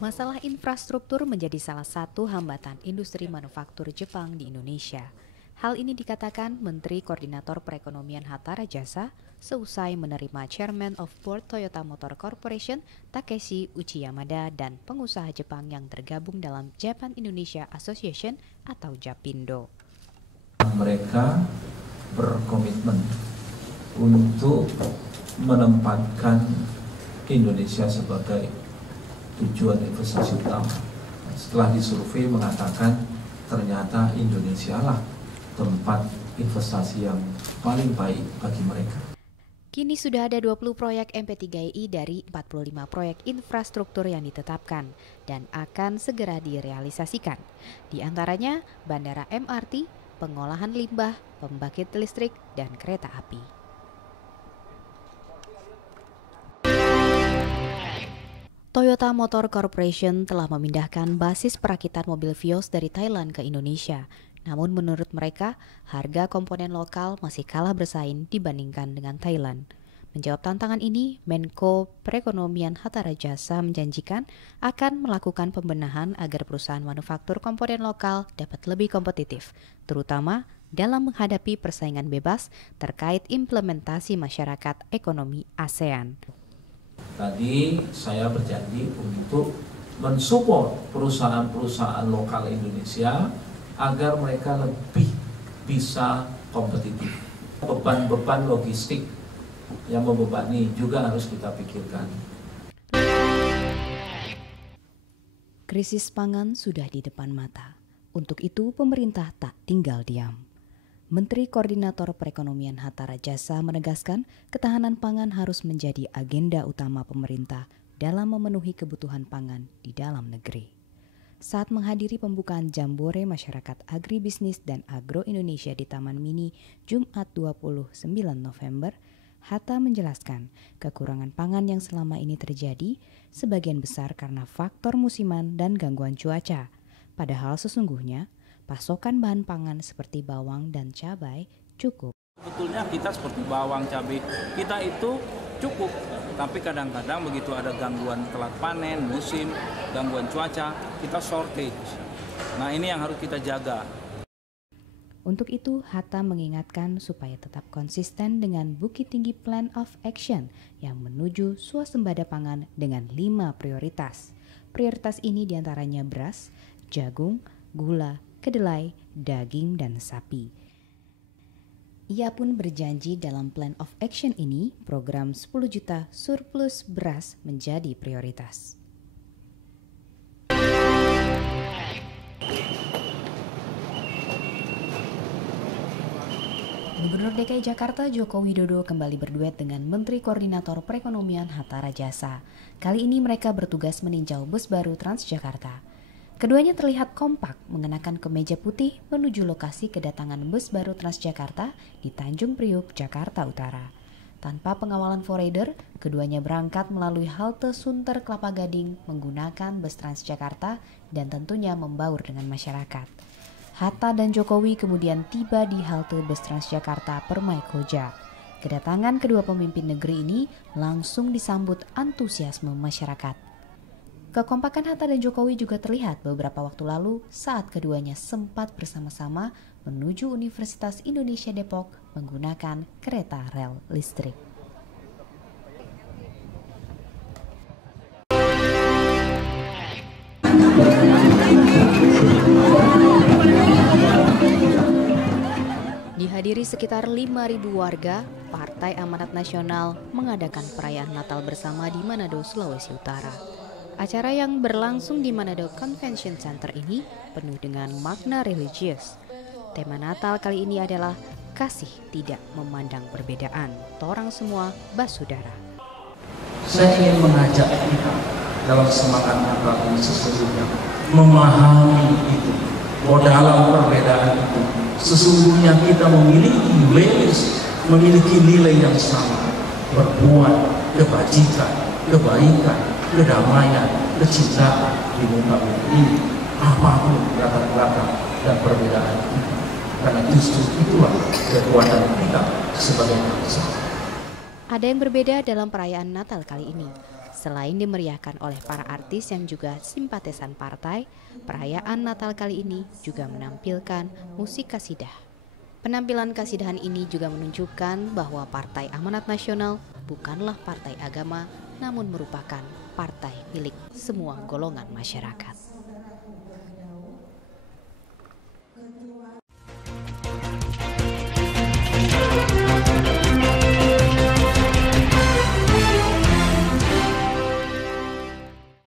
Masalah infrastruktur menjadi salah satu hambatan industri manufaktur Jepang di Indonesia. Hal ini dikatakan Menteri Koordinator Perekonomian Hatta Rajasa seusai menerima Chairman of Board Toyota Motor Corporation Takeshi Uchiyamada dan pengusaha Jepang yang tergabung dalam Japan Indonesia Association atau JAPINDO. Mereka berkomitmen untuk menempatkan Indonesia sebagai tujuan investasi utama. Setelah disurvei mengatakan ternyata Indonesia lah tempat investasi yang paling baik bagi mereka. Kini sudah ada 20 proyek MP3I dari 45 proyek infrastruktur yang ditetapkan dan akan segera direalisasikan. Di antaranya bandara MRT, pengolahan limbah, pembangkit listrik, dan kereta api. Toyota Motor Corporation telah memindahkan basis perakitan mobil Vios dari Thailand ke Indonesia. Namun menurut mereka, harga komponen lokal masih kalah bersaing dibandingkan dengan Thailand. Menjawab tantangan ini, Menko Perekonomian Hatta Rajasa menjanjikan akan melakukan pembenahan agar perusahaan manufaktur komponen lokal dapat lebih kompetitif, terutama dalam menghadapi persaingan bebas terkait implementasi masyarakat ekonomi ASEAN. Tadi saya berjanji untuk mensupport perusahaan-perusahaan lokal Indonesia agar mereka lebih bisa kompetitif. Beban-beban logistik yang membebani juga harus kita pikirkan. Krisis pangan sudah di depan mata. Untuk itu pemerintah tak tinggal diam. Menteri Koordinator Perekonomian Hatta Rajasa menegaskan ketahanan pangan harus menjadi agenda utama pemerintah dalam memenuhi kebutuhan pangan di dalam negeri. Saat menghadiri pembukaan Jambore Masyarakat Agribisnis dan Agro Indonesia di Taman Mini Jumat 29 November, Hatta menjelaskan kekurangan pangan yang selama ini terjadi sebagian besar karena faktor musiman dan gangguan cuaca. Padahal sesungguhnya pasokan bahan pangan seperti bawang dan cabai cukup. Sebetulnya kita seperti bawang, cabai, kita itu cukup. Tapi kadang-kadang begitu ada gangguan telat panen, musim, gangguan cuaca, kita shortage. Nah ini yang harus kita jaga. Untuk itu, Hatta mengingatkan supaya tetap konsisten dengan Bukit Tinggi Plan of Action yang menuju swasembada pangan dengan 5 prioritas. Prioritas ini diantaranya beras, jagung, gula, kedelai, daging, dan sapi. Ia pun berjanji dalam Plan of Action ini, program 10 juta surplus beras menjadi prioritas. Gubernur DKI Jakarta Joko Widodo kembali berduet dengan Menteri Koordinator Perekonomian Hatta Rajasa. Kali ini mereka bertugas meninjau bus baru Transjakarta. Keduanya terlihat kompak mengenakan kemeja putih menuju lokasi kedatangan bus baru Transjakarta di Tanjung Priuk, Jakarta Utara. Tanpa pengawalan forrider, keduanya berangkat melalui halte Sunter Kelapa Gading menggunakan bus Transjakarta dan tentunya membaur dengan masyarakat. Hatta dan Jokowi kemudian tiba di halte bus Transjakarta Permai Koja. Kedatangan kedua pemimpin negeri ini langsung disambut antusiasme masyarakat. Kekompakan Hatta dan Jokowi juga terlihat beberapa waktu lalu saat keduanya sempat bersama-sama menuju Universitas Indonesia Depok menggunakan kereta rel listrik. Dihadiri sekitar 5.000 warga, Partai Amanat Nasional mengadakan perayaan Natal bersama di Manado, Sulawesi Utara. Acara yang berlangsung di Manado Convention Center ini penuh dengan makna religius. Tema Natal kali ini adalah kasih tidak memandang perbedaan, torang semua basudara. Saya ingin mengajak kita dalam semangat Natal ini sesungguhnya memahami itu, bahwa dalam perbedaan itu sesungguhnya kita memiliki nilai yang sama, berbuat kebajikan, kebaikan, kedamaian, kecintaan di muka bumi ini, apapun latar belakang dan perbedaan itu, karena justru itulah kekuatan kita sebagai bangsa. Ada yang berbeda dalam perayaan Natal kali ini. Selain dimeriahkan oleh para artis yang juga simpatisan partai, perayaan Natal kali ini juga menampilkan musik kasidah. Penampilan kasidahan ini juga menunjukkan bahwa Partai Amanat Nasional bukanlah partai agama, namun merupakan partai milik semua golongan masyarakat.